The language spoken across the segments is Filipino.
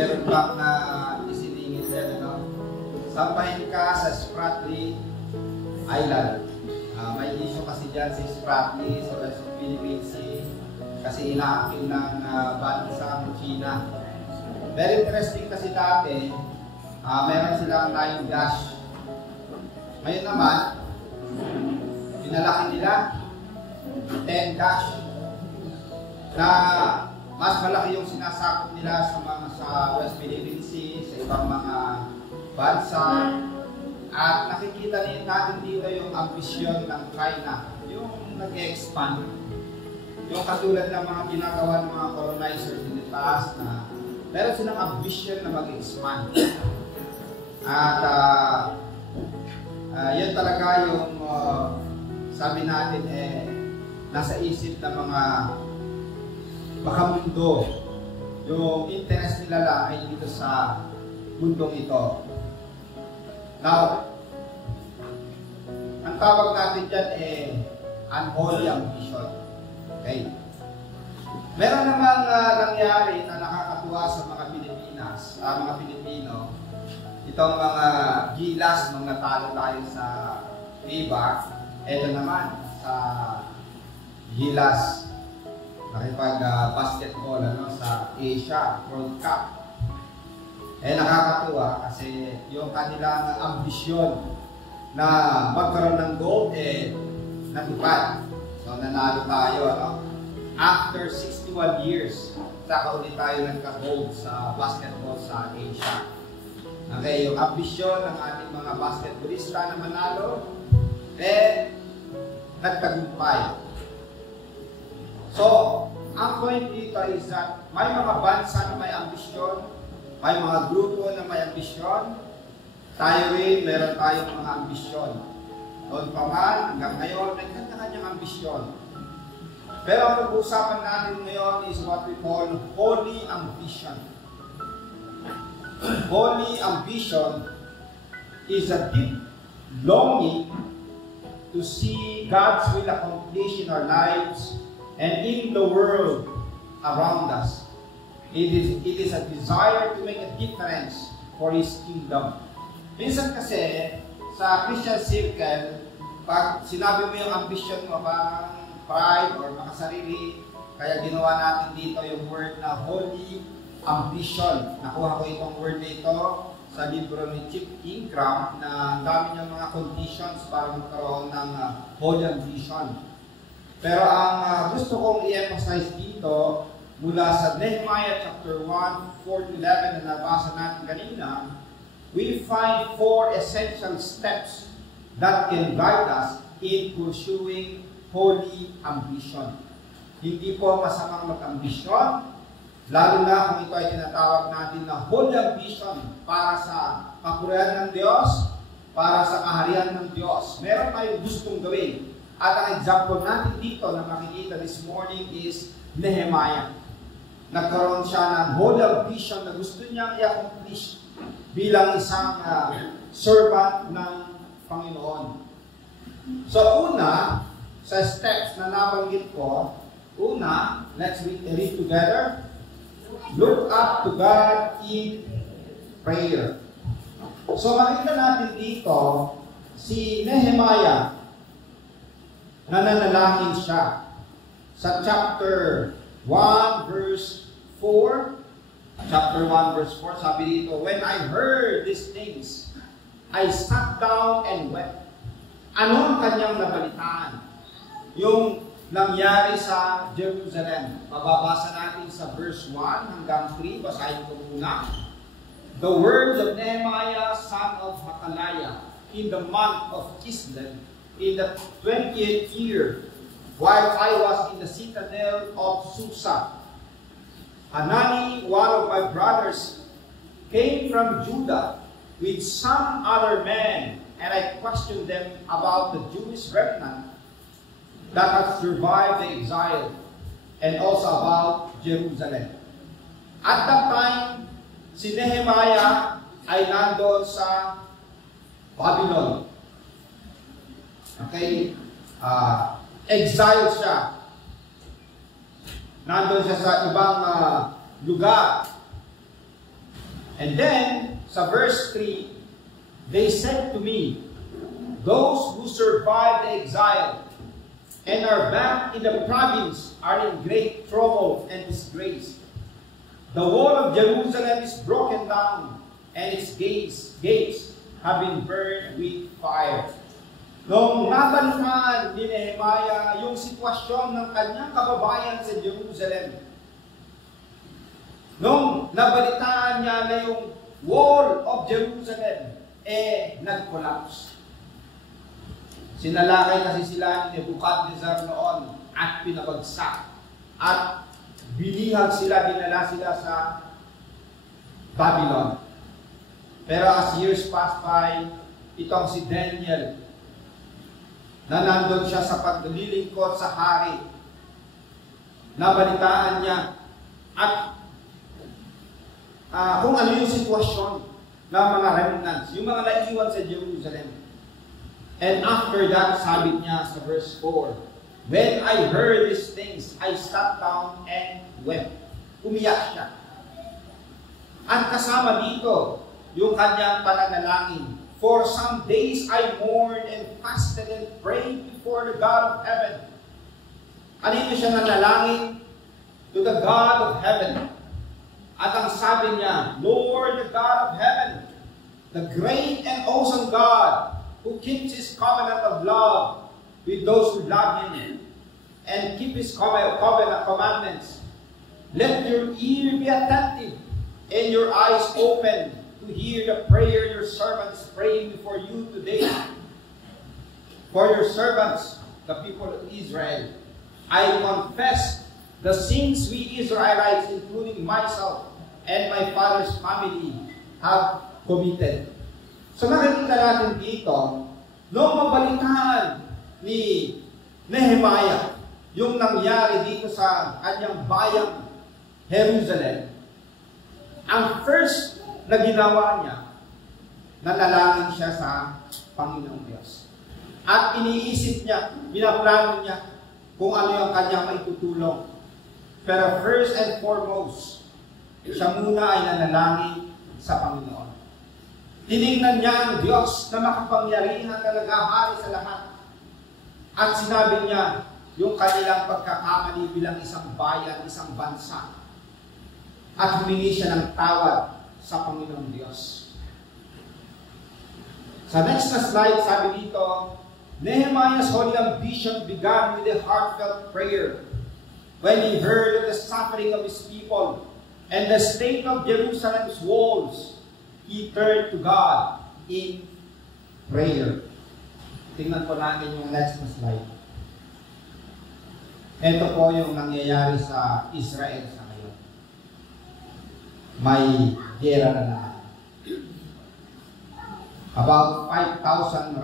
meron bang isiningit yan, ano? Sampahin ka sa Spratly Island. May issue kasi dyan si Spratly sa Philippine Sea kasi inaakil ng bansa ng China. Very interesting kasi dati, meron silang 9 dash. Ngayon naman, pinalaki nila 10 dash na mas malaki yung sinasakop nila sa West Philippine Sea, sa ibang mga bansa. At nakikita natin dito yung ambisyon ng China, yung nag-expand. Yung katulad ng mga ginagawa ng mga colonizers in the past na meron silang ambition na mag-expand. At yan talaga yung sabi natin nasa isip ng mga makamundo. Yung interest nila lang ay dito sa mundong ito. Now, ang tawag natin dyan unholy ambition. Okay? Meron namang nangyari na nakakatuwa sa mga Pilipinas, mga Pilipino. Itong mga gilas nung natalo tayo sa FIBA, ito naman sa gilas nakipag-basketball sa Asia World Cup. Nakakatuwa kasi yung kanilang ambisyon na magkaroon ng gold natupad. So nanalo tayo, ano? After 61 years, saka ulit tayo nagka-gold sa basketball sa Asia. Okay, yung ambisyon ng ating mga basketballista na manalo, nagtagumpay. So, ang point dito is that may mga bansa na may ambisyon, may mga grupo na may ambisyon, tayo rin meron tayong mga ambisyon. Noon pa man, hanggang ngayon, may kanya-kanyang ambisyon. Pero ang pag-uusapan natin ngayon is what we call holy ambition. Holy ambition is a deep longing to see God's will accomplished in our lives and in the world around us. It is a desire to make a difference for His kingdom. Minsan kasi, sa Christian circle, pag sinabi mo yung ambition mo, parang pride or makasarili, kaya ginawa natin dito yung word na holy ambition. Nakuha ko itong word na ito sa libro ni Chip Ingram na ang dami niyang mga conditions para magkaroon ng holy ambition. Pero ang gusto kong i-emphasize dito, mula sa Nehemiah chapter 1, 4-11 na nabasa natin kanina, we find 4 essential steps that can guide us in pursuing holy ambition. Hindi po masamang mag-ambisyon, lalo na kung ito ay tinatawag natin na holy ambition para sa kapurihan ng Diyos, para sa kaharian ng Diyos. Meron tayong gustong gawin. At ang example natin dito na makikita this morning is Nehemiah. Nagkaroon siya ng holy ambition na gusto niyang i-accomplish bilang isang servant ng Panginoon. So una, sa steps na nabanggit ko, una, let's read together. Look up to God in prayer. So makita natin dito, si Nehemiah, nananalangin siya. Sa chapter 1 verse 4, chapter 1 verse 4, sabi dito, when I heard these things, I sat down and wept. Ano ang kanyang nabalitaan? Yung nangyari sa Jerusalem. Mababasa natin sa verse 1 hanggang 3, basahin ko muna. The words of Nehemiah, son of Hakaliah, in the month of Kislev, in the 20th year, while I was in the citadel of Susa. Hanani, one of my brothers, came from Judah with some other men, and I questioned them about the Jewish remnant that had survived the exile, and also about Jerusalem. At that time, si Nehemiah ay nandoon sa Babylon. Okay? Exile siya. Nandoon siya sa ibang lugar. And then, sa verse 3, they said to me, those who survived the exile and are back in the province are in great trouble and disgrace. The wall of Jerusalem is broken down, and its gates have been burned with fire. Nung nabalitaan ni Nehemiah yung sitwasyon ng kanyang kababayan sa Jerusalem, nung nabalitaan niya na yung wall of Jerusalem, nag-collapse. Sinalakay kasi sila ni Nebuchadnezzar noon at pinabagsak. At binihag sila, dinala sila sa Babylon. Pero as years pass by, itong si Daniel, na nandun siya sa paglilingkod sa hari, nabalitaan niya at kung ano yung sitwasyon ng mga remnants, yung mga naiwan sa Jerusalem. And after that, sabi niya sa verse 4, when I heard these things, I sat down and wept. Umiyak siya. At kasama dito, yung kanyang pananalangin. For some days I mourned and fasted and prayed before the God of heaven. Anito siya nanalangin? To the God of heaven. At ang sabi niya, Lord, the God of heaven, the great and awesome God, who keeps His covenant of love with those who love Him, and keep His covenant commandments. Let your ear be attentive, and your eyes open, to hear the prayer your servants praying before you today. For your servants, the people of Israel, I confess the sins we Israelites, including myself and my father's family, have committed. So nakikita natin dito, nung mabalitaan ni Nehemiah yung nangyari dito sa kanyang bayang Jerusalem, ang first na ginawa niya, nanalangin siya sa Panginoong Diyos. At iniisip niya, binaplano niya kung ano yung kanyang maitutulong. Pero first and foremost, siya muna ay nanalangin sa Panginoon. Tinignan niya ang Diyos na makapangyarihan na naghahari sa lahat. At sinabi niya yung kanilang pagkakamali bilang isang bayan, isang bansa. At humingi siya ng tawad sa Panginoong Diyos. Sa next na slide, sabi dito, Nehemiah's holy ambition began with a heartfelt prayer when he heard of the suffering of his people and the state of Jerusalem's walls. He turned to God in prayer. Tingnan po natin yung next na slide. Ito po yung nangyayari sa Israel sa ngayon. May gera na naman. About 5,000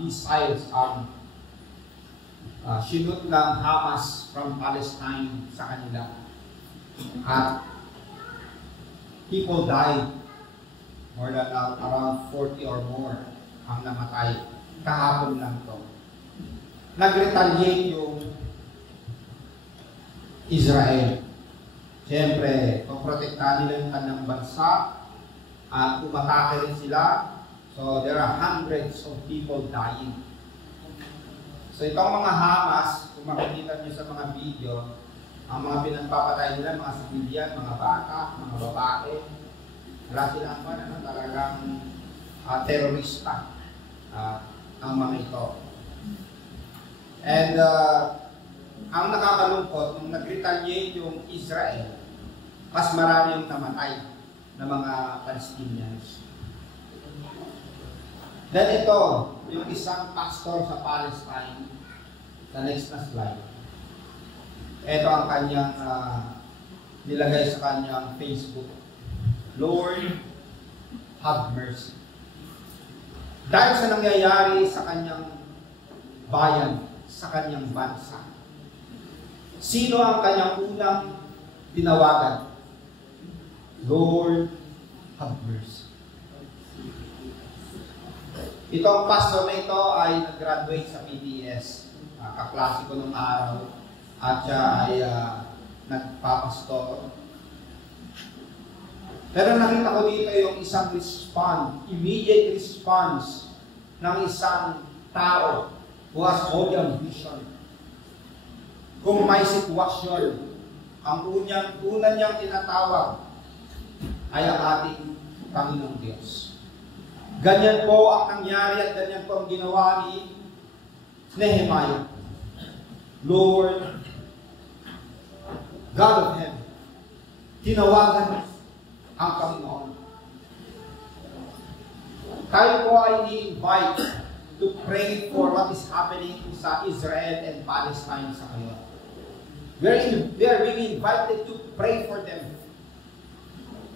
missiles ang sinut ng Hamas from Palestine sa kanila. At people died. More than around 40 or more ang namatay. Kahapon lang to. Nag-retaliate yung Israel. Siyempre, pagprotektahan nila yung kanilang bansa at umatake rin sila. So, there are hundreds of people dying. So, itong mga Hamas, kung makikita nyo sa mga video, ang mga pinagpapatay nila, mga civilian, mga bata, mga babae, wala silang talagang terorista ang mga ito. And ang nakakalungkot, nung nag-retaliate yung Israel, mas marami yung namatay na mga Palestinians. Then ito, yung isang pastor sa Palestine, sa next na slide. Ito ang kanyang nilagay sa kanyang Facebook. Lord, have mercy. Dahil sa nangyayari sa kanyang bayan, sa kanyang bansa, sino ang kanyang unang tinawagan? Lord, have mercy. Itong pastor na ito ay nag-graduate sa PBS. Kaklase ko nung araw. At siya ay nagpapastor. Pero nakita ko dito yung isang immediate response ng isang tao who has holy ambition. Kung may sitwasyon, ang una niyang tinatawag ay ang ating Panginoong Diyos. Ganyan po ang nangyari at ganyan po ang ginawa ni Nehemiah. Lord, God of heaven, tinawagan ang Panginoon. Tayo po ay ni-invite to pray for what is happening sa Israel and Palestine sa ngayon. We are being invited to pray for them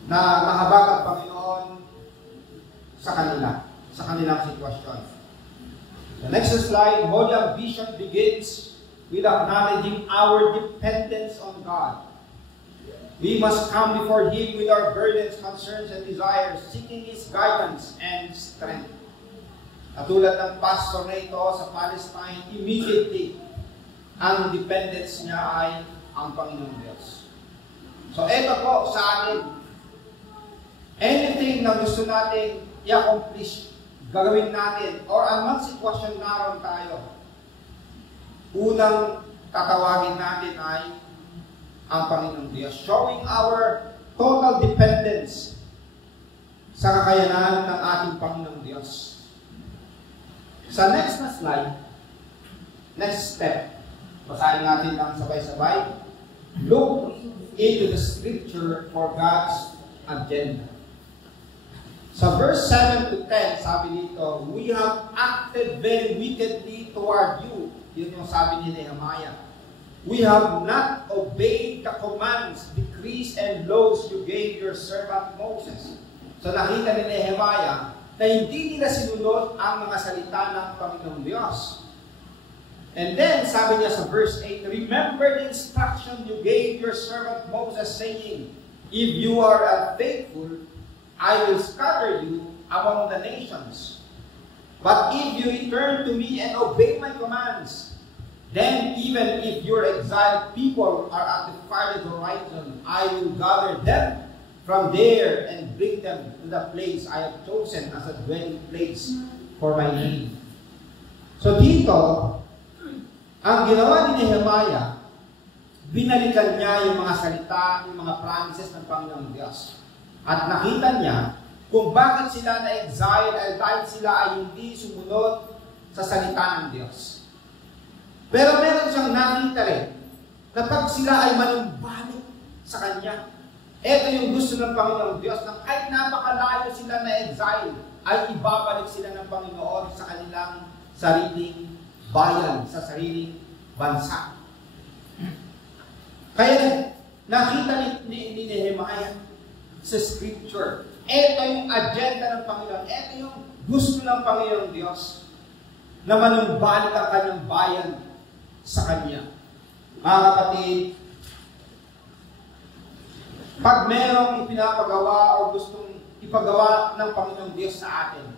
na mahabag ang Panginoon sa kanilang sitwasyon. The next slide, holy ambition begins with acknowledging our dependence on God. We must come before Him with our burdens, concerns, and desires, seeking His guidance and strength. Katulad ng pastor na ito sa Palestine, immediately, ang dependence niya ay ang Panginoong Diyos. So, ito po sa atin, anything na gusto natin i-accomplish, gagawin natin, or anumang sitwasyon naroon tayo, unang tatawagin natin ay ang Panginoong Diyos, showing our total dependence sa kakayanan ng ating Panginoong Diyos. Sa next na slide, next step, basahin natin lang sabay-sabay. Look into the Scripture for God's agenda. Sa verse 7 to 10, sabi dito, we have acted very wickedly toward you. Yun yung sabi ni Nehemiah. We have not obeyed the commands, decrees, and laws you gave your servant Moses. So nakita ni Nehemiah na hindi nila sinunod ang mga salita ng Panginoong Diyos. And then, sabi niya sa verse 8, remember the instruction you gave your servant Moses, saying, if you are unfaithful, I will scatter you among the nations. But if you return to me and obey my commands, then even if your exiled people are at the farthest horizon, I will gather them from there and bring them to the place I have chosen as a dwelling place for my name. So dito, ang ginawa ni Nehemiah, binalikan niya yung mga salita, yung mga promises ng Panginoong Diyos. At nakita niya kung bakit sila na-exile dahil sila ay hindi sumunod sa salita ng Diyos. Pero meron siyang nakita rin na pag sila ay manumbalik sa Kanya, ito yung gusto ng Panginoong Diyos na kahit napakalayo sila na exile, ay ibabalik sila ng Panginoon sa kanilang sariling bayan, sa sariling bansa. Kaya nakita ni Nehemiah sa Scripture, ito yung agenda ng Panginoon, ito yung gusto ng Panginoong Diyos na manumbalik ang kanyang bayan sa Kanya. Mga kapatid, pag merong ipinapagawa o gustong ipagawa ng Panginoong Diyos sa atin,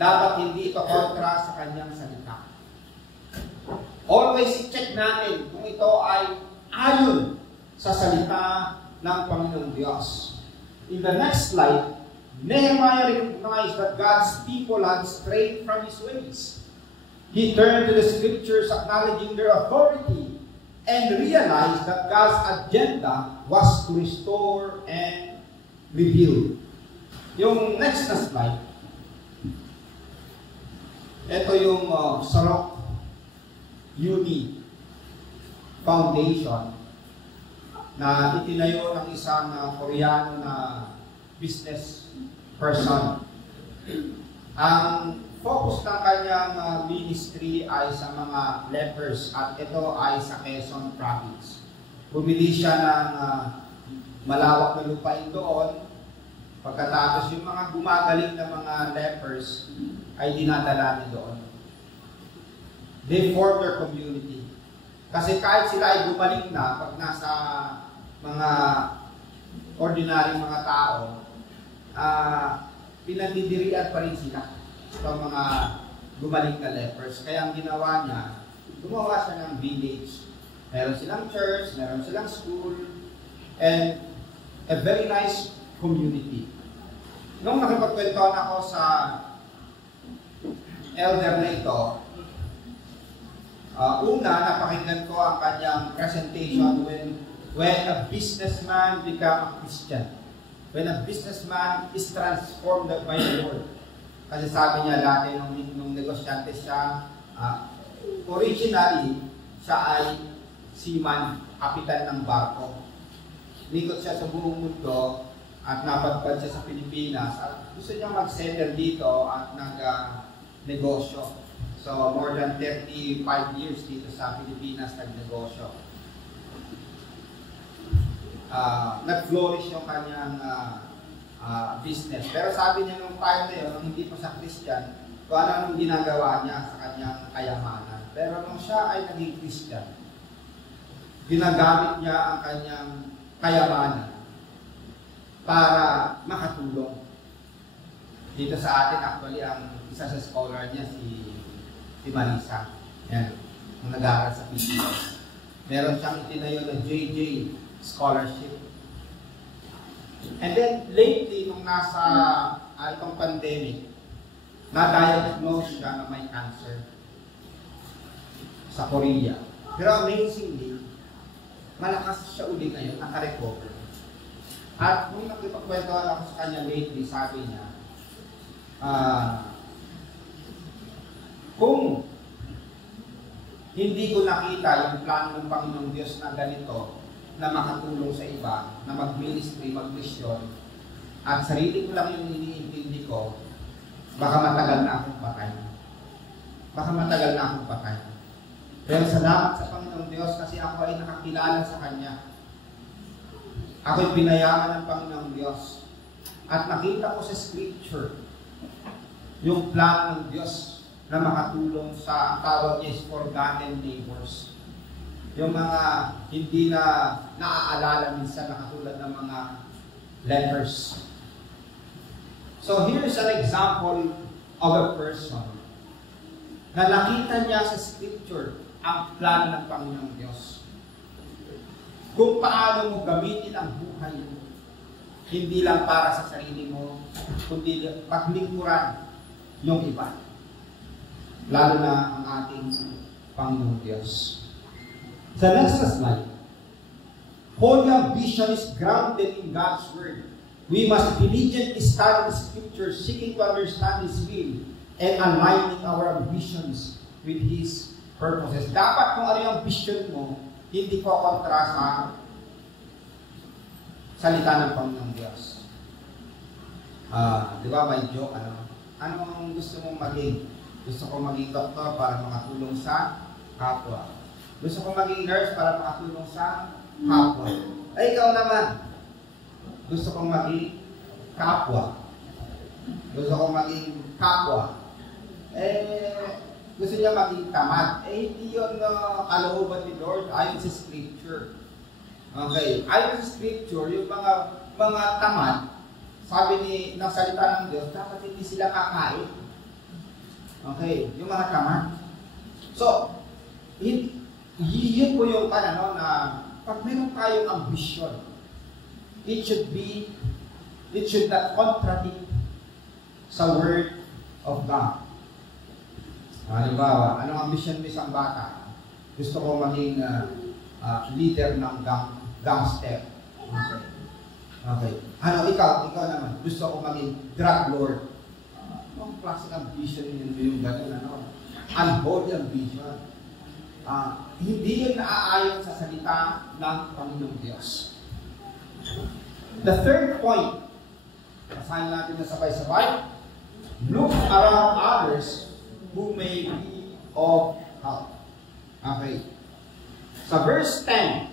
dapat hindi ito kontra sa Kanyang salita. Always check natin kung ito ay ayon sa salita ng Panginoong Diyos. In the next slide, Nehemiah recognized that God's people had strayed from His ways. He turned to the Scriptures acknowledging their authority and realized that God's agenda was to restore and rebuild. Yung next na slide, ito yung Sarok Uni Foundation na itinayo ng isang Koreano na business person. Ang focus ng kanyang ministry ay sa mga lepers at ito ay sa Quezon Province. Bumili siya ng malawak na lupain doon. Pagkatapos yung mga gumagaling na mga lepers ay dinadala niya doon. They form their community. Kasi kahit sila ay gumaling na, pag nasa mga ordinaryong mga tao, pinandidirian pa rin sila sa mga gumaling na lepers. Kaya ang ginawa niya, gumawa siya ng village. Meron silang church, meron silang school, and a very nice community. Nung nakipagkwentuhan ako sa elder na ito, una, napakinggan ko ang kanyang presentation when a businessman become a Christian. When a businessman is transformed by the Lord. Kasi sabi niya dati nung negosyante siya, originally, siya ay seaman, kapitan ng barko. Nikot siya sa buong mundo at napadpad siya sa Pilipinas at gusto niya mag-settle dito at nag-negosyo. So, more than 35 years dito sa Pilipinas nag-negosyo. Nag-flourish yung kanyang business. Pero sabi niya nung time na yun, nung hindi pa sa Christian, kung ano nung ginagawa niya sa kanyang kayamanan. Pero nung siya ay naging Christian, ginagamit niya ang kanyang kayamanan para makatulong. Dito sa atin, actually, ang isa sa scholar niya, si Marisa. Yan, ang nag-aaral sa PBS. Meron siyang itinayo na JJ Scholarship. And then, lately, nung nasa itong pandemic, na-diagnose siya na may cancer sa Korea. Pero amazingly, malakas siya uli ngayon, naka-recover. At kung nakipagkwentuhan ako sa kanya lately, sabi niya, kung hindi ko nakita yung plano ng Panginoong Diyos na ganito, na makatulong sa iba, na mag-ministry, mag-mission, at sarili ko lang yung iniintindi ko, baka matagal na akong patay. Baka matagal na akong patay. Pero salamat sa Panginoong Diyos kasi ako ay nakakilala sa Kanya. Ako'y binayaran ng Panginoong Diyos. At nakita ko sa Scripture yung plano ng Diyos na makatulong sa, ang tawag niya is forgotten neighbors. Yung mga hindi na naaalala minsan na katulad ng mga lepers. So here's an example of a person na nakita niya sa Scripture ang plano ng Panginoong Diyos. Kung paano mo gamitin ang buhay mo, hindi lang para sa sarili mo, kundi paglingkuran yung iba. Lalo na ang ating Panginoong Diyos. Sa next slide, holy ambition is grounded in God's Word. We must diligently study the Scripture, seeking to understand His will and aligning our ambitions with His purposes. Dapat kung ano yung vision mo, hindi ko kontra sa salita ng Panginoong Diyos. Di ba may joke, anong gusto mong maging? Gusto ko maging doktor para makatulong sa kapwa. Gusto ko maging nurse para makatulong sa kapwa. Ay, ikaw naman. Gusto kong maging kapwa. Gusto kong maging kapwa. Gusto niya maging tamad. Hindi yun kalooban ni Lord ayon sa Scripture. Okay. Ayon sa Scripture, yung mga tamad, sabi ng salita ng Diyos, dapat hindi sila kakain. Okay. Yung mga tamad. So, yun po yung na pag meron tayong ambisyon, it should not contradict sa Word of God. Halimbawa, anong ambisyon mo isang bata? Gusto ko maging leader ng gangster. Okay. Ikaw naman, gusto ko maging drug lord. Anong klaseng ambition yun yung gano'n? Unholy ambition. Hindi yun naaayon sa salita ng Panginoong Diyos. The third point, basahin natin na sabay-sabay, look around others who may be of help. Okay. Sa verse 10,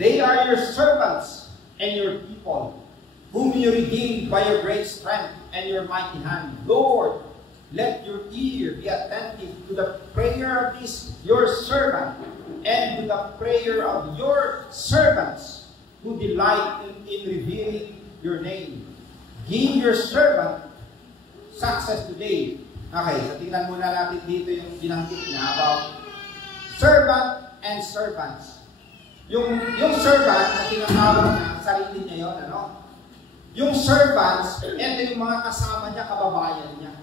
they are your servants and your people, whom you redeemed by your great strength and your mighty hand. Lord, let your ear be attentive to the prayer of this your servant and to the prayer of your servants who delight in revealing your name. Give your servant success today. Okay, so tingnan muna natin dito yung binanggit niya about servant and servants. Yung servant na tinatawag na sarili niya yun, Yung servants, ito yung mga kasama niya, kababayan niya.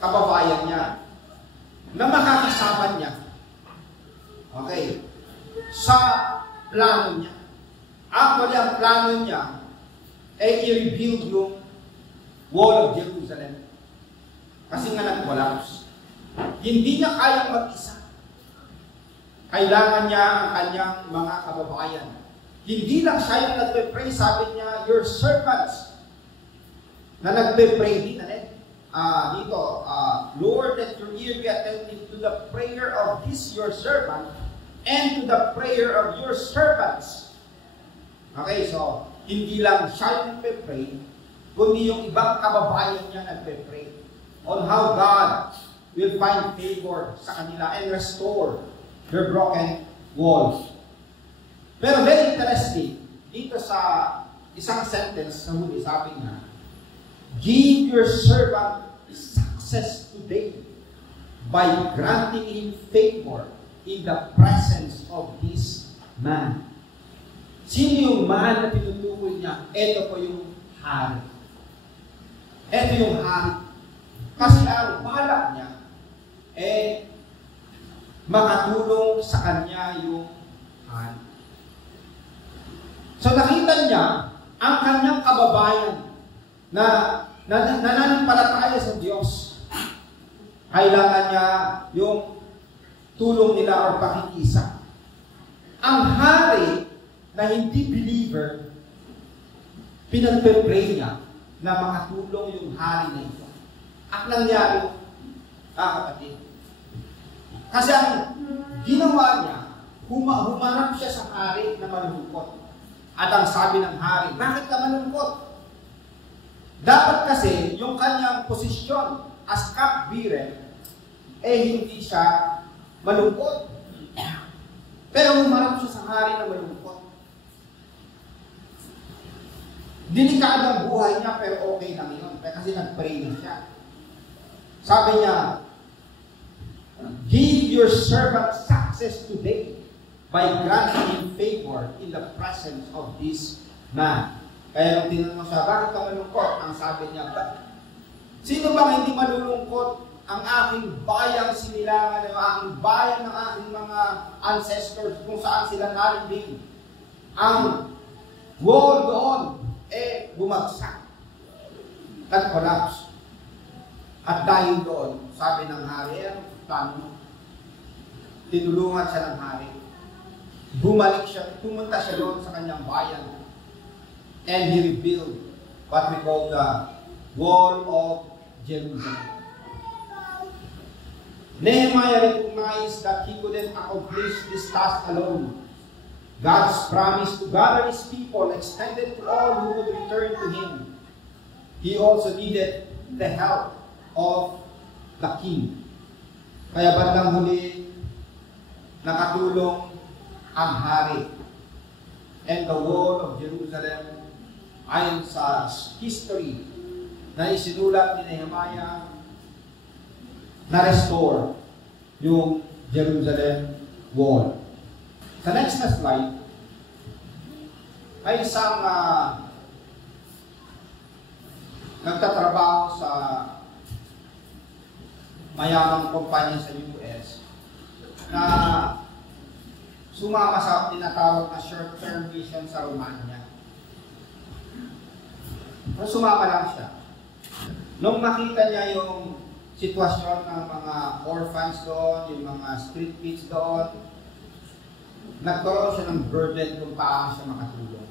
Kababayan niya. Na makakasama niya. Okay. Sa plano niya. Actually, ang plano niya ay i-rebuild yung wall of Jerusalem. Kasi nga nag-collapse. Hindi niya kayang mag-isa. Kailangan niya ang kanyang mga kababayan. Hindi lang siya yung nagpe-pray, sabi niya, your servants na nagpe-pray dito. Lord, let your ear be attentive to the prayer of this your servant and to the prayer of your servants. Okay, so, hindi lang siya yung nagpe-pray, kundi yung ibang kababayan niya nagpe-pray on how God will find favor sa kanila and restore their broken walls. Pero very interesting, dito sa isang sentence na huli, sabi niya, give your servant success today by granting him favor in the presence of this man. Sino yung man na tinutukoy niya? Ito po yung hari. Ito yung hari. Kasi ang balak niya, makatulong sa kanya yung hari. So nakita niya ang kanyang kababayan na nananampalataya sa Diyos. Kailangan niya yung tulong nila o pakikisa. Ang hari na hindi believer, pinagpe-pray niya na makatulong yung hari na ito. Ang nangyari, kapatid. Kasi ang ginawa niya, humarap siya sa hari na malungkot. At ang sabi ng hari, bakit ka malungkot? Dapat kasi yung kanyang posisyon as cupbearer, hindi siya malungkot. Pero humarap siya sa hari na malungkot. Delikado ang buhay niya, pero okay lang yun. Kasi nag-pray na siya. Sabi niya, give your servant success today by granting him favor in the presence of this man. Kaya nung tinanong siya, bakit ka malungkot? Ang sabi niya, sino bang hindi malulungkot? Ang aking bayang sinilangan, ang aking bayan ng aking mga ancestors kung saan sila nalibing. Ang wall doon, bumagsak. Nag-collapse. At dahil doon, sabi ng hari, tinulungan siya ng hari. Bumalik siya, pumunta siya doon sa kanyang bayan. And he rebuilt what we call the wall of Jerusalem. Nehemiah recognized that he couldn't accomplish this task alone. God's promise to gather his people extended to all who would return to him. He also needed the help of the king. Kaya bandang huli, nakatulong ang hari. And the wall of Jerusalem, ayon sa history na isinulat ni Nehemiah, na-restore yung Jerusalem wall. Sa next na slide, ay isang nagtatrabaho sa mayamang kumpanya sa US na sumama sa tinatawag na short-term vision sa Romania. Sumama lang siya. Nung makita niya yung sitwasyon ng mga orphans doon, yung mga street kids doon, nagkaroon siya ng burden kung paano siya makatulong.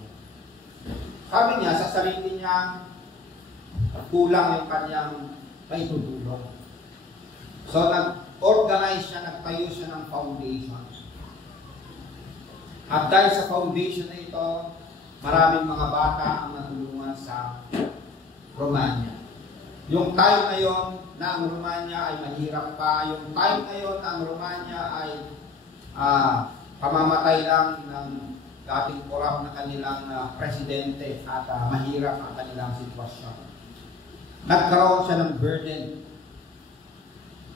Sabi niya, sa sarili niya, kulang yung kanyang maitutulong. So, nag-organize siya, nagtayo siya ng foundation. At dahil sa foundation na ito, maraming mga bata ang natulungan sa Romania. Yung time na yon na ang Romania ay mahirap pa, yung time na yon na ang Romania ay pamamatay lang ng dating korap na kanilang presidente at mahirap ang kanilang sitwasyon. Nagkaroon siya ng burden.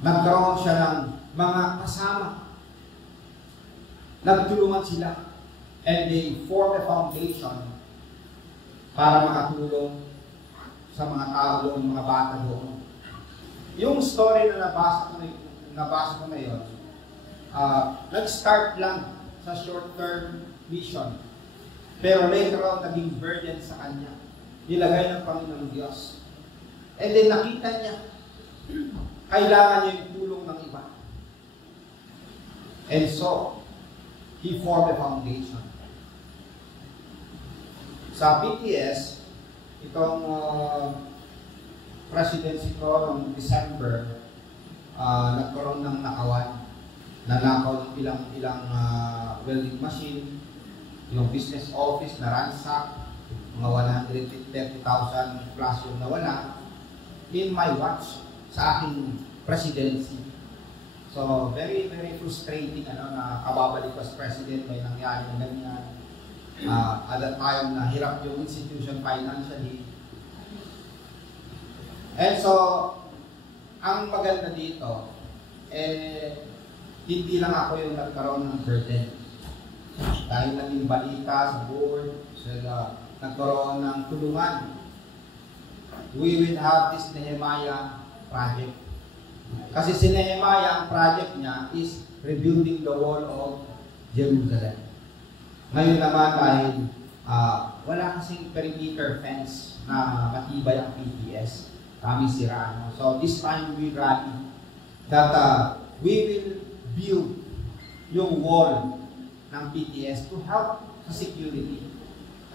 Nagkaroon siya ng mga kasama. Nagtulungan sila. And they formed a foundation para makatulong sa mga tao doon, mga bata doon. Yung story na nabasa ko na yun, nag-start lang sa short-term vision. Pero later on, naging burden sa kanya. Nilagay ng Panginoon Diyos. And then nakita niya, kailangan niya yung tulong ng iba. And so, he formed a foundation. Sa BTS, itong presidency ko noong December, nagkaroon ng nakawan. Nanakaw ng ilang welding machine, yung business office na ransack, mga 130,000 plus yung nawala in my watch sa aking presidency. So, very, very frustrating na kababalik ko as president, may nangyari na ganyan. At that time, nahirap yung institution financially. And so, ang maganda dito, hindi lang ako yung nagkaroon ng burden. Dahil naging balita sa board, nagkaroon ng tulungan. We will have this Nehemiah project. Kasi si Nehemiah, ang project niya is rebuilding the wall of Jerusalem. Ngayon naman dahil wala kasing perimeter fence na matibay ang PTS. Kami siraan. So this time we rally that we will build yung wall ng PTS to help sa security.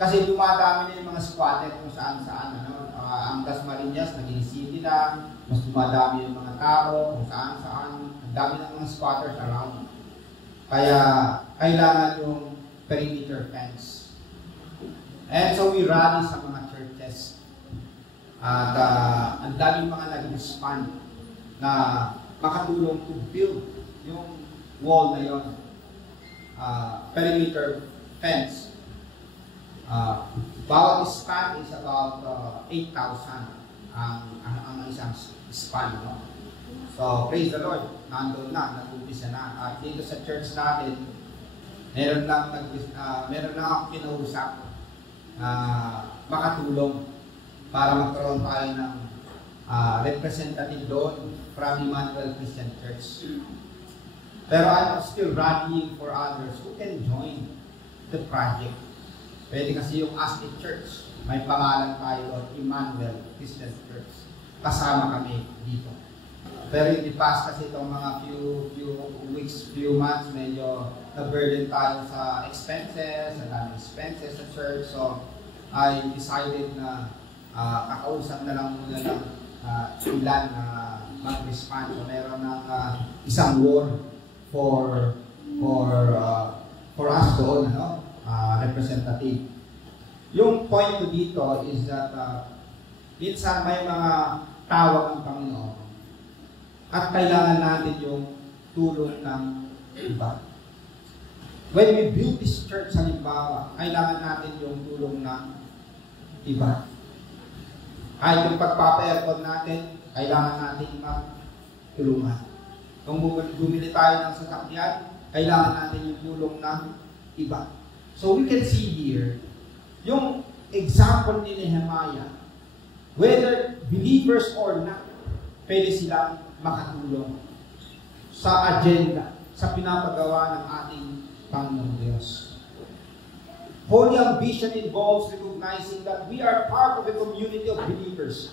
Kasi dumadami na yung mga squatter kung saan-saan. Ang Dasmariñas, naging city lang. Mas dumadami yung mga tao kung saan-saan. Ang dami ng mga squatters around. Kaya kailangan yung perimeter fence. And so we rally sa mga churches. At ang daming mga nag-respond na makatulong to build yung wall na yun. Perimeter fence. Bawat span is about 8,000 ang isang span. No? So, praise the Lord. Nandun na, nag-umpisa na. At dito sa church natin, meron lang ako kinausap makatulong para magkaroon tayo ng representative doon from Emmanuel Christian Church. Pero I'm still rallying for others who can join the project. Pwede kasi yung as a church, may pangalan tayo doon, Emmanuel Christian Church. Kasama kami dito. Pero in the past kasi itong mga few weeks, few months, medyo na-burden tayo sa expenses, expenses sa church. So, I decided na kakausap na lang muna ng ilan na mag-respond. So, meron ng isang word for us doon, representative. Yung point ko dito is that minsan may mga tawag ng Panginoon at kailangan natin yung tulong ng iba. When we build this church, halimbawa, kailangan natin yung tulong ng iba. Kahit yung pagpapa-aircon natin, kailangan natin magtulungan. Kung bumili tayo ng sasakyan, kailangan natin yung tulong ng iba. So we can see here, yung example ni Nehemiah, whether believers or not, pwede silang makatulong sa agenda, sa pinapagawa ng ating Panginoong Diyos. Holy ambition involves recognizing that we are part of a community of believers.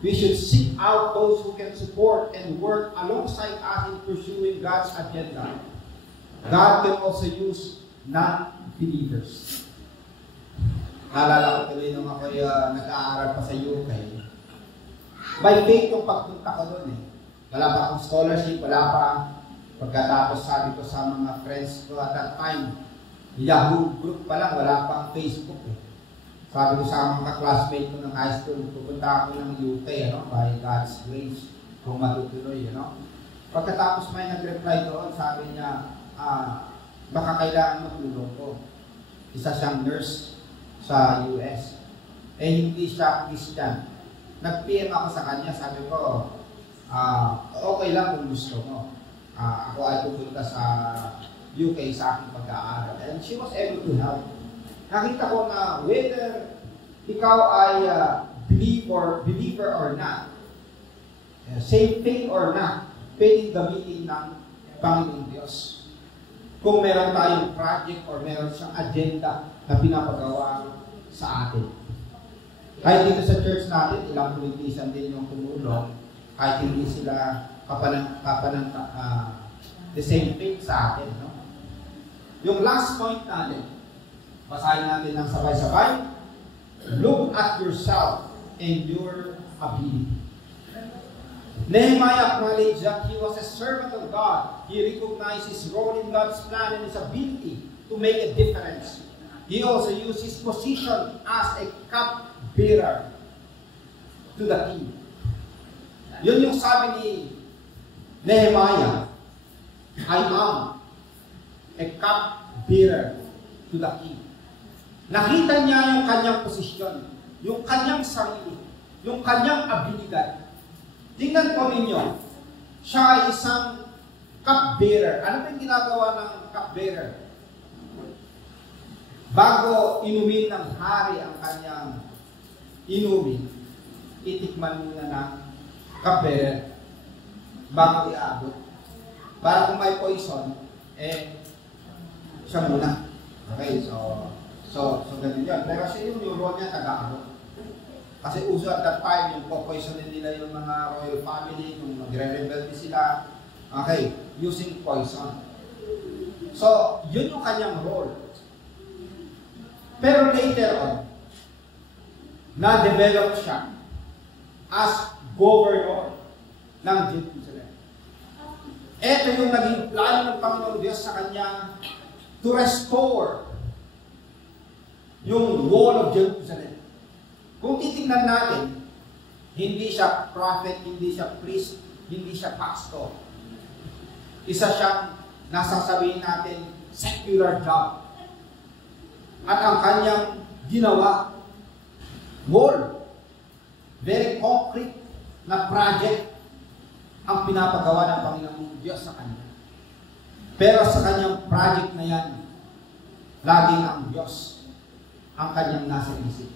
We should seek out those who can support and work alongside us in pursuing God's agenda. God can also use non-believers. Naalala ko tuloy nung ako nag-aaral pa sa UK. By faith yung pagpunta ko doon Wala pa akong scholarship, wala pa. Pagkatapos sabi ko sa mga friends ko at that time, Yahoo group pa lang, wala pa ang Facebook Sabi ko sa mga classmate ko ng high school, pupunta ako ng UK, by God's grace, kung matutuloy, Pagkatapos may nag-reply doon, sabi niya, baka kailangan matulong ko. Isa siyang nurse sa US. Hindi siya Christian. Nag-PM ako sa kanya, sabi ko, okay lang kung gusto mo. Ako ay pupunta sa UK sa aking pag-aaral. And she was able to help. Nakita ko na whether ikaw ay believer or not, same faith or not, pwedeng gamitin ng Panginoong Diyos. Kung meron tayong project or meron siyang agenda na pinapagawa sa atin. Kahit dito sa church natin, ilang politician din yung tumulong, kahit hindi sila the same faith sa atin. No? Yung last point natin, basahin natin ng sabay-sabay. Look at yourself and your ability. Nehemiah acknowledged that he was a servant of God. He recognized his role in God's plan and his ability to make a difference. He also used his position as a cupbearer to the king. Yun yung sabi ni Nehemiah, I am a cupbearer to the king. Nakita niya yung kanyang posisyon, yung kanyang sarili, yung kanyang abilidad. Tingnan po ninyo, siya ay isang cupbearer. Ano ba yung ginagawa ng cupbearer? Bago inumin ng hari ang kanyang inumin, itikman muna ng cupbearer bago iabot. Para kung may poison, siya muna. Okay, so ganun yun. Pero siya yung role niya, taga-abot. Kasi uso at that time, yung poisonin nila yung mga royal family, yung magre-rebelde sila. Okay, using poison. So, yun yung kanyang role. Pero later on, na-develop siya as governor ng Jerusalem. Ito yung naging plano ng Panginoong Diyos sa kanya to restore yung wall of Jerusalem. Kung titingnan natin, hindi siya prophet, hindi siya priest, hindi siya pastor. Isa siyang nasasabihin natin secular job. At ang kanyang ginawa, wall, very concrete na project ang pinapagawa ng Panginoong Diyos sa kanya. Pero sa kanyang project na yan, laging ang Diyos ang kanyang nasa isip.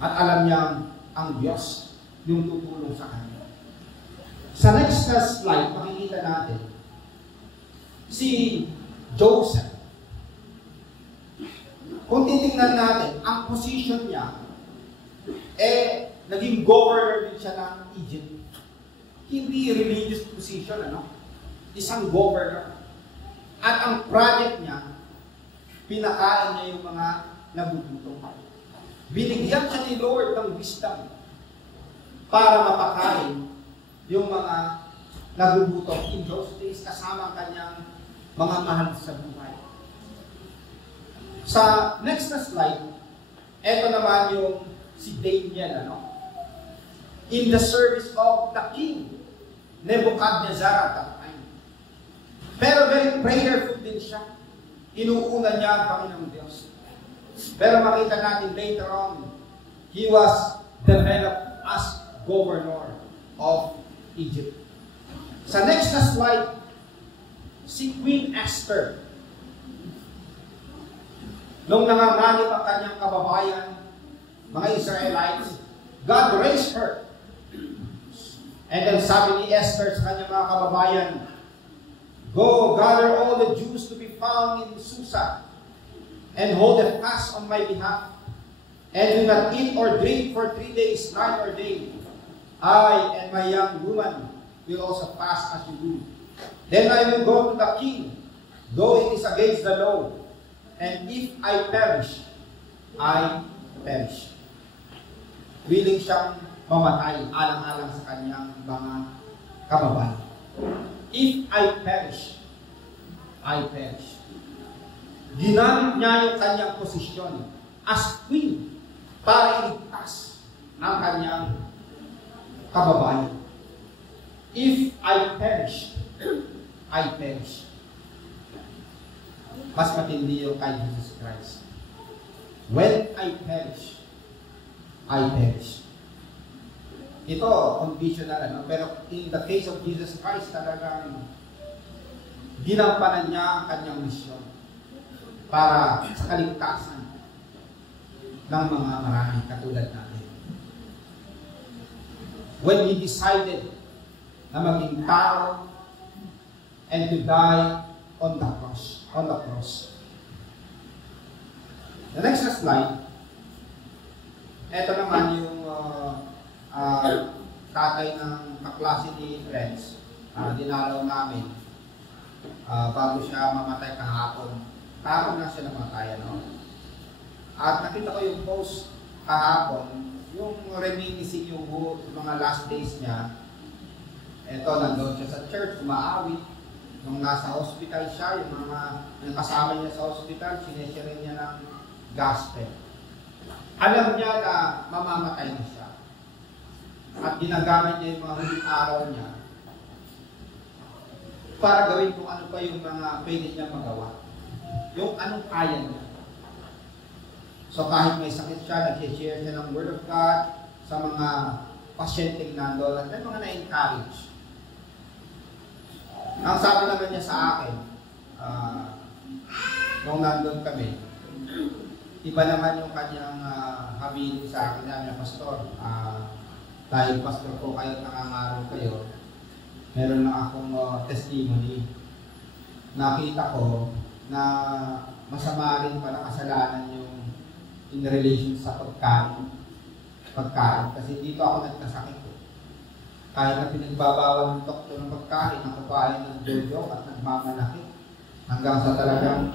At alam niyang ang Diyos yung tutulong sa kanya. Sa next slide, makikita natin si Joseph. Kung titingnan natin, ang position niya, naging governor din siya ng Egypt. Hindi religious position, Isang governor. At ang project niya, pinakain niya yung mga nagugutom. Binigyan siya ni Lord ng wisdom para mapakain yung mga nagugutom in those days kasama ang kanyang mga mahal sa buhay. Sa next na slide, ito naman yung si Daniel, in the service of the king, Nebuchadnezzar at that time. Pero very prayerful din siya. Inuuna niya ang Panginoong Diyos. Pero makita natin later on, he was developed as governor of Egypt. Sa next na slide, si Queen Esther. Nung nanganganib ang kanyang kababayan, mga Israelites, God raised her. And then sabi ni Esther sa kanyang mga kababayan, go, gather all the Jews to be found in Susa, and hold a fast on my behalf, and do not eat or drink for 3 days, night or day. I and my young woman will also fast as you do. Then I will go to the king, though it is against the law, and if I perish, I perish. Willing siyang mamatay alang-alang sa kanyang mga kababayan. If I perish, I perish. Ginamit niya yung kanyang posisyon as queen para iligtas ang kanyang kababayan. If I perish, I perish. Mas matindi yung kay Jesus Christ. When I perish, I perish. Ito, conditional, pero in the case of Jesus Christ, talagang ginampanan niya ang kanyang misyon para sa kaligtasan ng mga marami katulad natin. When He decided na maging tao and to die on the cross. The next slide, ito naman yung tatay ng kaklase ni Friends, dinalaw namin bago siya mamatay kahapon. Kahapon lang siya namatay, no? At nakita ko yung post kahapon, yung reminiscing yung mga last days niya. Ito, nandun siya sa church, umaawit. Nung nasa hospital siya, yung mga kasama niya sa hospital, sineshare niya ng gospel. Alam niya na mamamatay na siya. At ginagamit niya yung mga huling araw niya para gawin kung ano pa yung mga pwede niya magawa. Yung anong kaya niya. So kahit may sakit siya, nag-share siya ng Word of God sa mga pasyenteng nandun at may mga na-encourage. Ang sabi naman niya sa akin, nung nandun kami, iba naman yung kanyang habilin sa akin na pastor. Dahil pastor ko kayo, nangangaral kayo, meron na akong testimony. Nakita ko na masama rin pala kasalanan yung in relation sa pagkain. Kasi dito ako nagkasakit. Kahit na pinagbabawal ng doktor ng pagkain, ako pa ay nagjojo at nagmamalaki. Hanggang sa talagang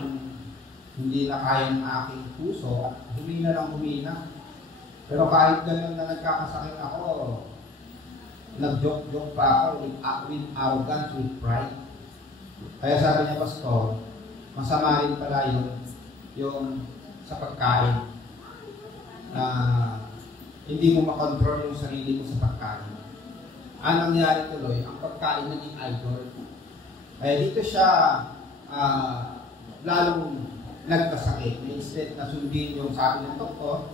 hindi na kaya ng aking puso at humina lang humina. Pero kahit ganun na nagkakasakit ako, nag-joke-joke pa ako with arrogance, with pride. Kaya sabi niya, Pastor, masama rin pala yung sa pagkain. Hindi mo makontrol yung sarili mo sa pagkain. Ang nangyari tuloy, ang pagkain naging idol. Kaya dito siya lalong nagkasakit. Instead na sundin yung sabi ng doktor,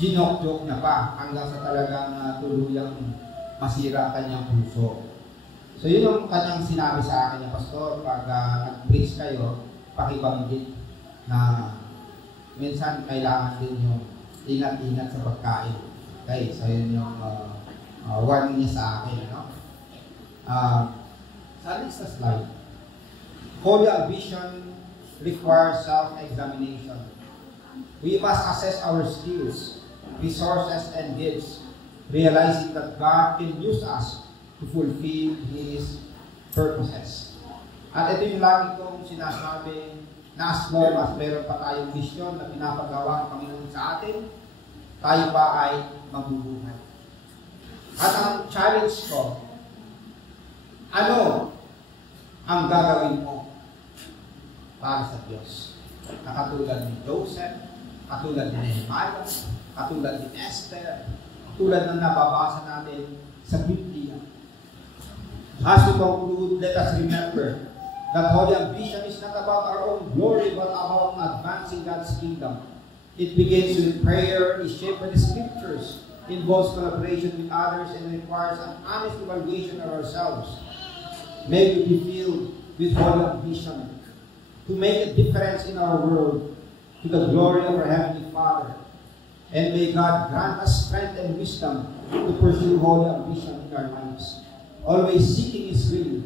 ginok-joke niya pa hanggang sa talagang tuluyang masira ang kanyang puso. So yun yung kanyang sinabi sa akin niya, Pastor, pag nag-preach kayo, pakibanggit na minsan kailangan din yung ingat-ingat sa pagkain. Okay, so yun yung warning niya sa akin. Ano? Sa next slide, holy ambition requires self-examination. We must assess our skills, resources, and gifts, realizing that God can use us to fulfill His purposes. At ito yung lagi kong sinasabi na as long as meron pa tayong mission na pinapagawa ng Panginoon sa atin, tayo pa ay mabubuhay. At ang challenge ko, ano ang gagawin mo para sa Diyos? Katulad ni Joseph, katulad ni Nehemiah, katulad ni Esther, katulad ng nababasa natin sa Biblia. As we conclude, let us remember that holy ambition is not about our own glory, but about advancing God's kingdom. It begins with prayer, is shaped by the Scriptures, involves collaboration with others, and requires an honest evaluation of ourselves. May we be filled with holy ambition to make a difference in our world to the glory of our Heavenly Father. And may God grant us strength and wisdom to pursue holy ambition in our lives, always seeking His will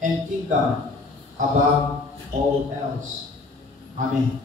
and kingdom above all else. Amen.